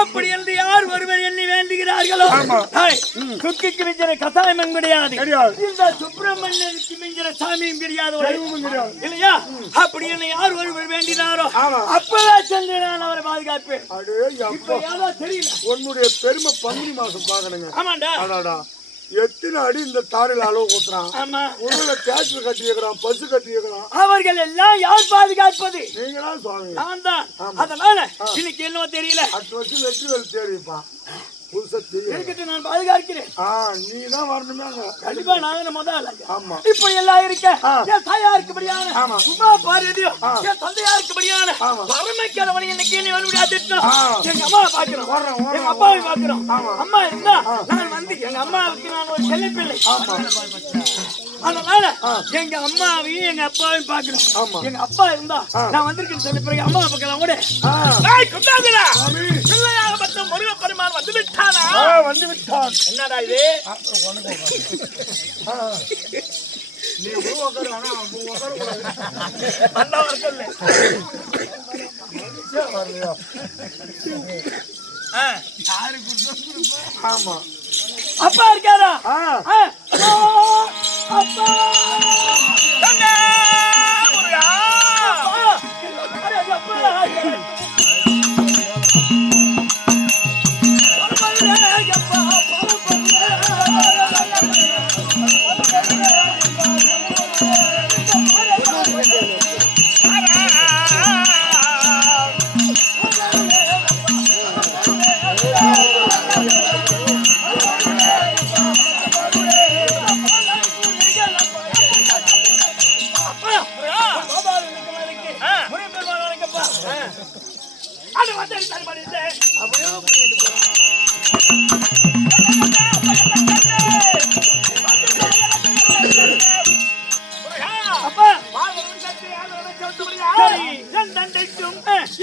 அப்படி என்று யார் ஒருவர் எண்ணி வேண்டுகிறார்களோ சுக்கிக்கு மிஞ்சிற கசாயமும் கிடையாது, இந்த சுப்பிரமணியனுக்கு மிஞ்சிற சாமியும் கிடையாது இல்லையா? அப்படி என்ன யார் ஒருவர் வேண்டினாரோ அப்பதான் சென்று நான் அவரை பாதுகாப்பேன். தெரியல உன்னுடைய பெருமை பங்குனி மாசம் பாக்கணுங்க. ஆமாண்டா, எத்தனை அடி இந்த தாரில அளவு ஊத்துறான். உள்ள டிராக்டர் கட்டி வைக்கிறான், பஸ் கட்டி வைக்கிறான். அவர்கள் எல்லாம் யார் பாதுகாப்பது? நீங்களா சுவாமி? நான் தான். அதனால இன்னைக்கு என்னவோ தெரியல, 10 வருஷம் வெற்றி வேலை தேடிப்பான். நான் பாதுகாக்கிறேன். நீதான் வரணுமே. கண்டிப்பா நான் முதல். ஆமா, இப்ப எல்லாம் இருக்க என் தாயாருக்குபடியான உமா பார்வதியோ என் தந்தையாருக்குபடியான பரமக்கிழவனை இன்னைக்கு நீ வரமுடியாது. எங்க அம்மா பாக்குறோம், எங்க அப்பாவை பாக்குறோம். அம்மா இருந்தா நான் வந்து எங்க அம்மாவுக்கு நான் ஒரு செல்ல பிள்ளை. அதனால எங்க அம்மாவையும் எங்க அப்பாவையும் பாக்குறோம். எங்க அப்பா இருந்தா நான் வந்திருக்கேன்னு சொன்ன பிறகு அம்மா பக்கலாம் கூட பிள்ளையாக மட்டும் முருக பெருமான் வந்து விட்டானா? வந்து விட்டான். என்னடா இது? நீ உருவாக்குற ஆமா, அப்பா இருக்காரா? அப்பா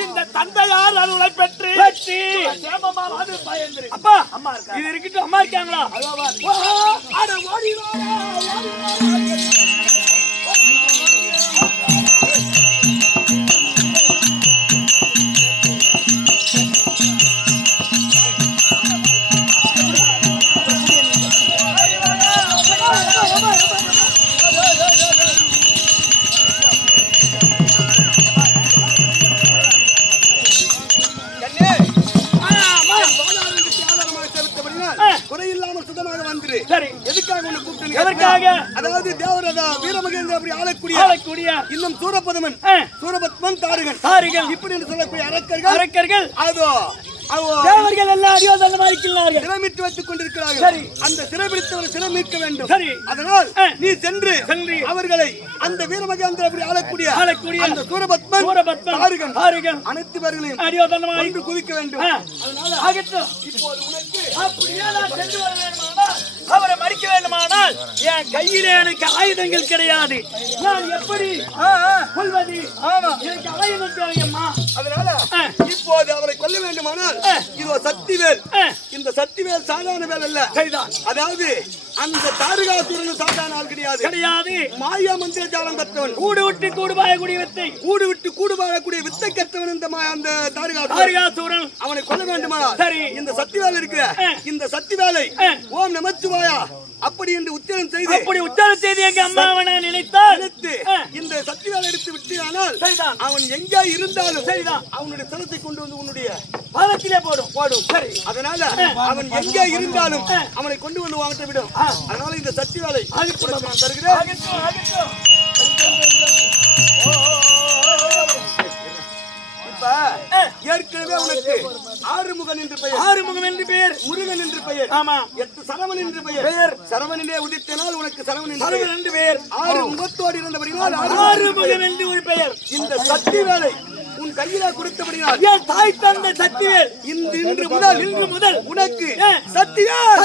இந்த தந்தையார் அருளை பெற்று அப்பா அம்மா இது இருக்கட்டும். அம்மா இருக்காங்களா? அதாவது தேவரதா வீரமகேந்திர அப்படி ஆளக்கூடிய இன்னும் சூரபத்மன் தாரிகன் இப்படி என்று சொல்லக்கூடிய அரக்கர்கள் அதோ தேவர்கள் எல்லாம் அறியாதனமா இருக்கிறார்கள், சிறைமிட்டு வைத்துக் கொண்டிருக்கிறார்கள். அந்த சிறைபிடித்தவரை சிறை மீட்க வேண்டும். அதனால் நீ சென்று அவர்களை அந்த வீரமகேந்திர அப்படி ஆளக்கூடிய அந்த சூரபத்மன் தாரிகன் அனைத்து பேர்களையும் அறியாதனமா குவிக்க வேண்டும். இப்போது உனக்கு அப்படியே நான் சென்று வர வேண்டுமானால், அவரை மறிக்க வேண்டுமானால் என் கையிலே எனக்கு ஆயுதங்கள் கிடையாது. நான் எப்படி கொள்வது? எனக்கு ஆயுதம் தேவையம்மா. அதனால இப்போது அவரை கொல்ல வேண்டுமானால் இது சக்திவேல். இந்த சக்திவேல் சாதாரண வேல் அல்ல. அதாவது அந்த தாரகாசுரன் சாதாரண ஆள் கிடையாது. மாயா மந்திர ஜாலம் கற்றவன், கூடு விட்டு கூடு பாயக்கூடிய வித்தை கற்றவன் அந்த தாரகாசுரன். அவனை கொல்ல வேண்டுமானால் இந்த சக்திவேல் இருக்கிற இந்த சக்திவேலை ஓம் நமச்சிவாயா அப்படி என்று உச்சாரணம் செய்து எங்க அம்மாவை நான் நினைத்தால் இந்த சக்திவேலை எடுத்து விட்டானால் அவன் எங்கே இருந்தாலும் அவனுடைய தலத்தை கொண்டு வந்து உன்னுடைய பாதத்திலே போடும். சரி, அதனால அவன் எங்கே இருந்தாலும் அவனை கொண்டு வந்து வாங்கிட்டு விடும். அதனால இந்த சக்திவேலை நான் தருகிறேன். ஏற்கனவே உனக்கு ஆறுமுகன் என்று பெயர், முருகன் என்று பெயர், ஆமா, 8 சரவணன் என்று பெயர். சரவணனே உதித்தனால் உனக்கு சரவணன் என்று பெயர். 6 முகத்தோடு இருந்தபடினால் ஆறுமுகன் என்று ஒரு பெயர். இந்த சக்திவேலை உன் கையில கொடுத்தபடினால் என் தாய் தந்தை சக்திவேல் இன்று முதல் உனக்கு சக்திவேல்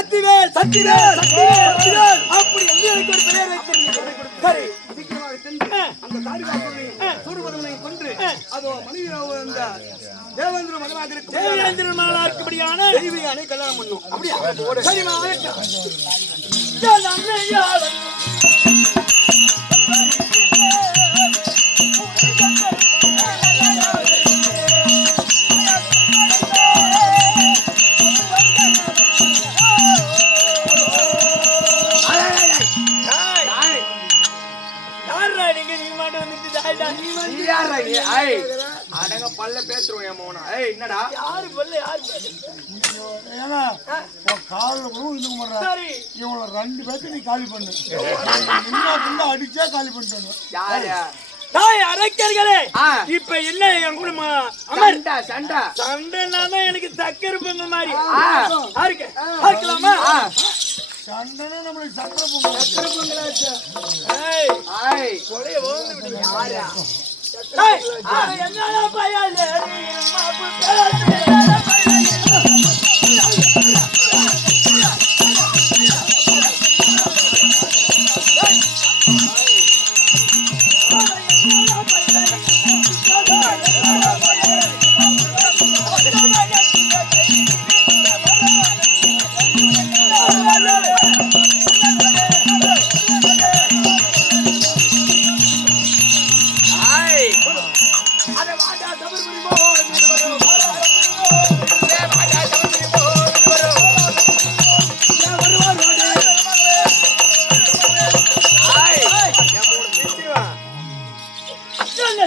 அப்படி என்று எனக்கு ஒரு பெயர் வைத்திருக்கிறேன். சரி, சீக்கிரமாக சென்று அந்த தாரிகாசுரனை சூரபத்மனை கொன்று அதோ மனைவி அந்த தேவேந்திர மகனாக இருக்கும் தேவேந்திர மகனாக இருக்கும்படியான தெய்வீக அணை கல்யாணம் பண்ணும். அப்படியா? சரிமா. பேசுறோம் என் மோனா. ஏய் என்னடா யாரு சொல்ல யாரு ஏன்னா காலில் கூட இருக்க மாட்டேன். சரி இவங்களை 2 பேர்த்து நீ காலி பண்ணு. முன்னா அடிச்சா காலி பண்ணிட்டாங்க. யாரு தாய் அரக்கர்களே இப்ப என்ன என் கூட அமர் சண்டை சண்டைனா தான் எனக்கு சக்கரை பொங்கல் மாதிரி இருக்கலாமா? சண்டைனா நம்மளுக்கு சக்கரை பொங்கலாச்சு. கொலைய ஓந்து விடுங்க. என்னடா பையாலே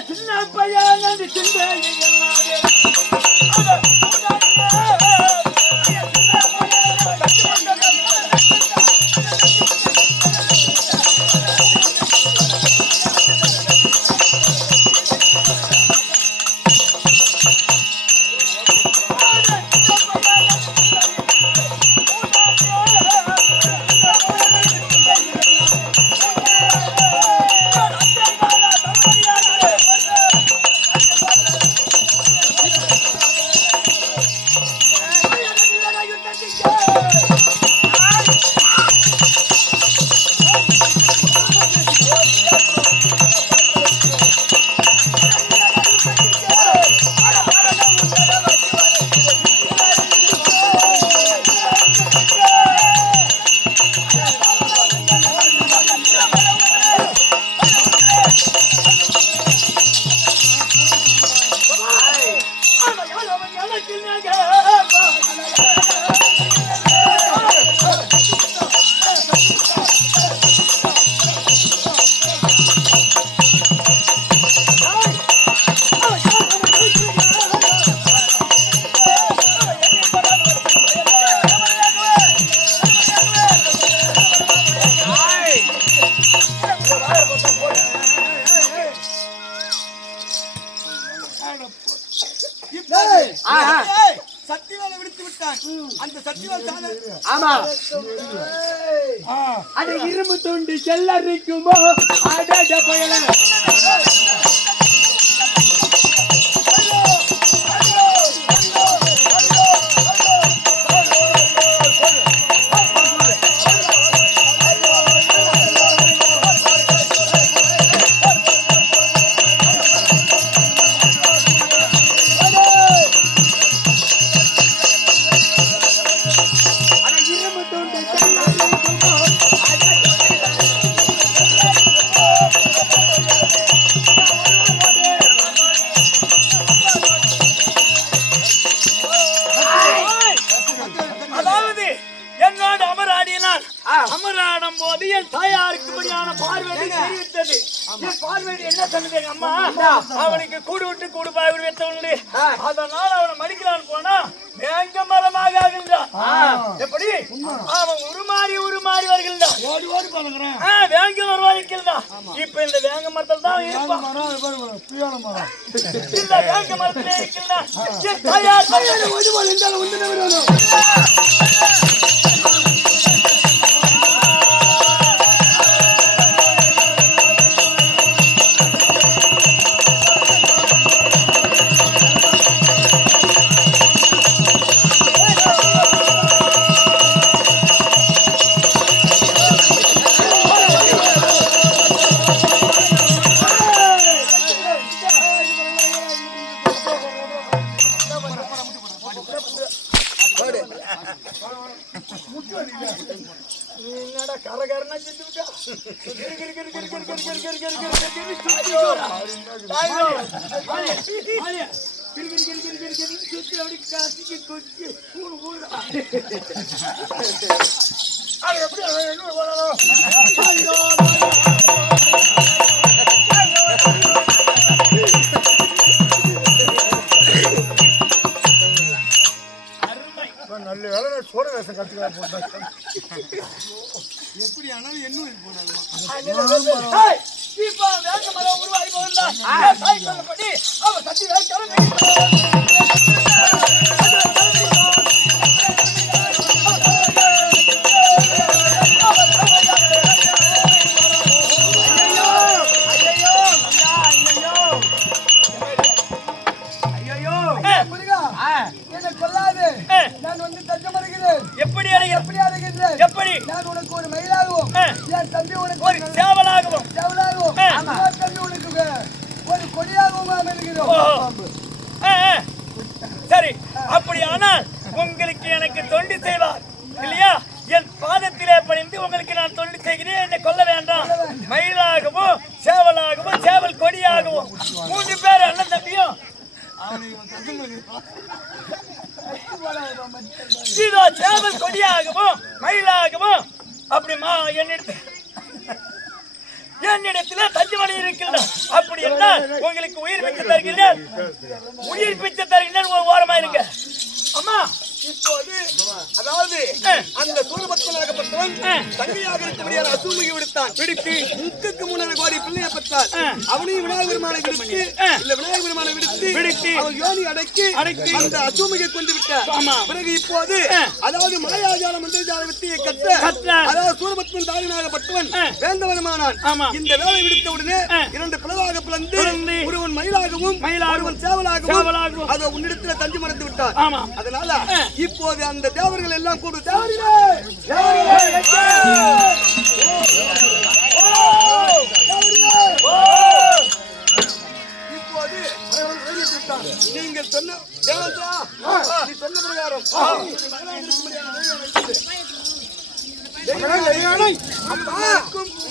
சின்ன பையன் சத்தியவாளை விடுத்து விட்டான். அந்த சத்தியவாள் தானே ஆமா அது இரும்பு துண்டு செல்லரிக்குமோ அடட பயல அமராடும் போது என் தாயாருக்குபடியான பார்வதி தெரிவித்தது. என் பார்வதி என்ன சொன்னது? எங்க அம்மா அவனுக்கு கூடு விட்டு கூடு பாய் வைத்த உண்டு. அதனால அவனை மடிக்கலான்னு போனா வேங்க மரமாக ஆகின்றான். எப்படி அவன் உருமாறி வருகின்றான். ஓடி ஓடி பழகுறேன். வேங்க மரம் இருக்கின்றான். இப்ப இந்த வேங்க மரத்தில் தான் இருப்பான். இந்த வேங்க மரத்திலே இருக்கின்றான். என் தாயார் என்னடா கரகரனா செஞ்சு விட்டா எப்படி நல்ல வேலை சோழ வேஷம் கத்துக்கலாம் போட்டேன். எப்படி ஆனாலும் என்ன போனாலும் இப்போ வேக மரம் உருவாகி போகுதா தாய் சொல்லப்படி அவ சத்தி வேலைக்காரன் எப்படி அடைகிறேன் எப்படி நான் உனக்கு ஒரு மயிலாகவும் என் தம்பி உனக்கு ஒரு சேவலாகவும் தம்பி உனக்கு ஒரு கொடியாகவும் அமைகிறோம். சரி அப்படியானால் உங்களுக்கு எனக்கு தொண்டு செய்வார் இல்லையா? என் பாதத்திலே பணிந்து உங்களுக்கு நான் தொண்டு செய்கிறேன். என்னை கொல்ல வேண்டாம். மயிலாகவும் சேவலாகவும் சேவல் கொடியாகவும் 3 பேர் அண்ணன் தம்பியும் இதோ சேவல் கொடியாகவும் மயிலாகவும் அப்படிமா என்னிடத்தில் தஞ்சுமணி இருக்கிறது. அப்படி என்றால் உங்களுக்கு உயிர் பிச்சை தருகிறேன். உயிர் பிச்சை தருகிறேன். ஒரு ஓரமா இருங்க அம்மா. இப்போது அதாவது அந்த சூரபத்மனாகப்பட்டவன் தங்கையாக இருக்கக்கூடிய அசூமியை விடுத்தான். விடுத்து 3 கோடி பிள்ளையை பெற்றார். அவனையும் விநாயகர் பெருமானை விடுத்து இல்ல விநாயகர் பெருமானை விடுத்து அவன் யோனி அடக்கி அந்த அசூமியை கொண்டு விட்டார். பிறகு இப்போது அதாவது மாயாஜால மந்திரஜால வித்தியை கற்ற அதாவது சூரபத்மன் தாயனாகப்பட்டவன் வேந்தவனமானான். இந்த வேலை விடுத்த உடனே 2 பிளவாக பிளந்து ஒருவன் மயிலாகவும் ஒருவன் சேவலாகவும் அதை உன்னிடத்தில் தஞ்சு மறைந்து விட்டார். அதனால இப்போது அந்த தேவர்கள் எல்லாம் கூடு இப்போது நீங்கள் சொன்ன தேவதா நீ சொன்ன பிரகாரம்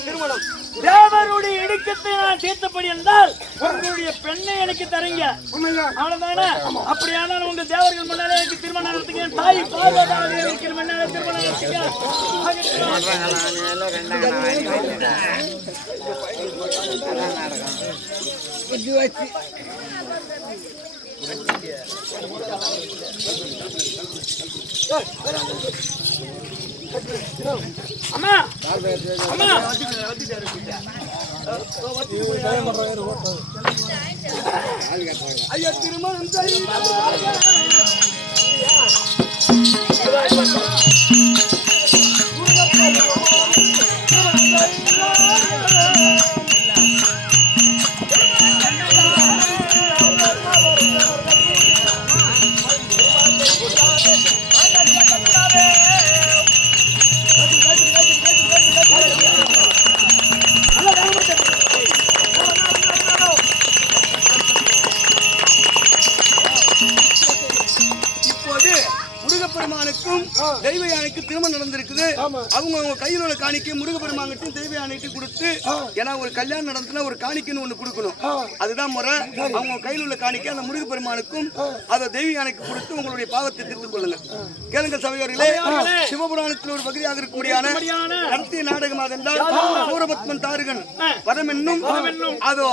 திருமணம் தேவருடைய இடுக்கத்தை நான் தீர்த்தபடி என்றால் உங்களுடைய பெண்ணை எனக்கு தரீங்க. அவ்வளவுதானே? அப்படியானால் உங்க தேவர்கள் முன்னாலே எனக்கு திருமணம் நடத்துங்க. தாய் பார்வதாக இருக்கிற முன்னாலே திருமணம் நடத்துங்க. அம்மா அம்மா ஐயா திருமணம் முருகப்பெருமானுக்கும் தெய்வ யானைக்கு திருமணம் நடந்திருக்குது. அவங்க கையில் உள்ள காணிக்கை முருகப்பெருமானுக்கும் தெய்வ யானைக்கு கொடுத்து, ஏன்னா ஒரு கல்யாணம் நடந்துன்னா ஒரு காணிக்கைன்னு ஒண்ணு கொடுக்கணும். அதுதான் முறை. அவங்க கையில் உள்ள காணிக்கை அந்த முருகப்பெருமானுக்கும் அதை தெய்வ யானைக்கு கொடுத்து உங்களுடைய பாவத்தை தீர்த்துக் கொள்ளுங்க. கேளுங்கள் சபையோர்களே, சிவபுராணத்தில் ஒரு பகுதியாக இருக்கக்கூடியான நடத்திய நாடகமாக இருந்தால் சூரபத்மன் தாருகன் வதம் என்னும் அதோ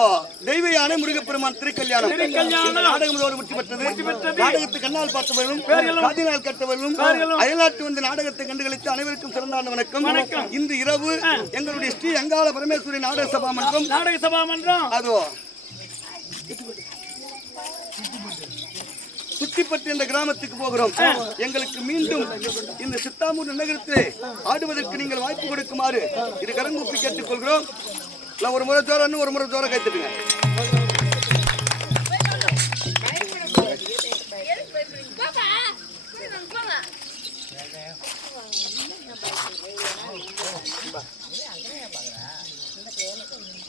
தெய்வ யானை முருகப்பெருமான் திருக்கல்யாணம் நாடகம் வெற்றி பெற்றது. நாடகத்தை கண்ணால் பார்த்தவர்களும் காதினால் கட்டவர்களும் அயல்நாட்டு வந்து நாடகத்தை கண்டுகளித்து அனைவருக்கும் சிறந்தாண்ட வணக்கம். இன்று இரவு எங்களுடைய ஸ்ரீ அங்காள பரமேஸ்வரி நாடக சபா மன்றம் அதோ சுத்திப்பட்டு என்ற கிராமத்துக்கு போகிறோம். எங்களுக்கு மீண்டும் இந்த சித்தாமூர் நகரத்தில் ஆடுவதற்கு நீங்கள் வாய்ப்பு கொடுக்குமாறு இது கரங்கூப்பி கேட்டுக் கொள்கிறோம். ஒரு முறை ஜோரன்னு ஒரு முறை ஜோர கைத்துடுங்க.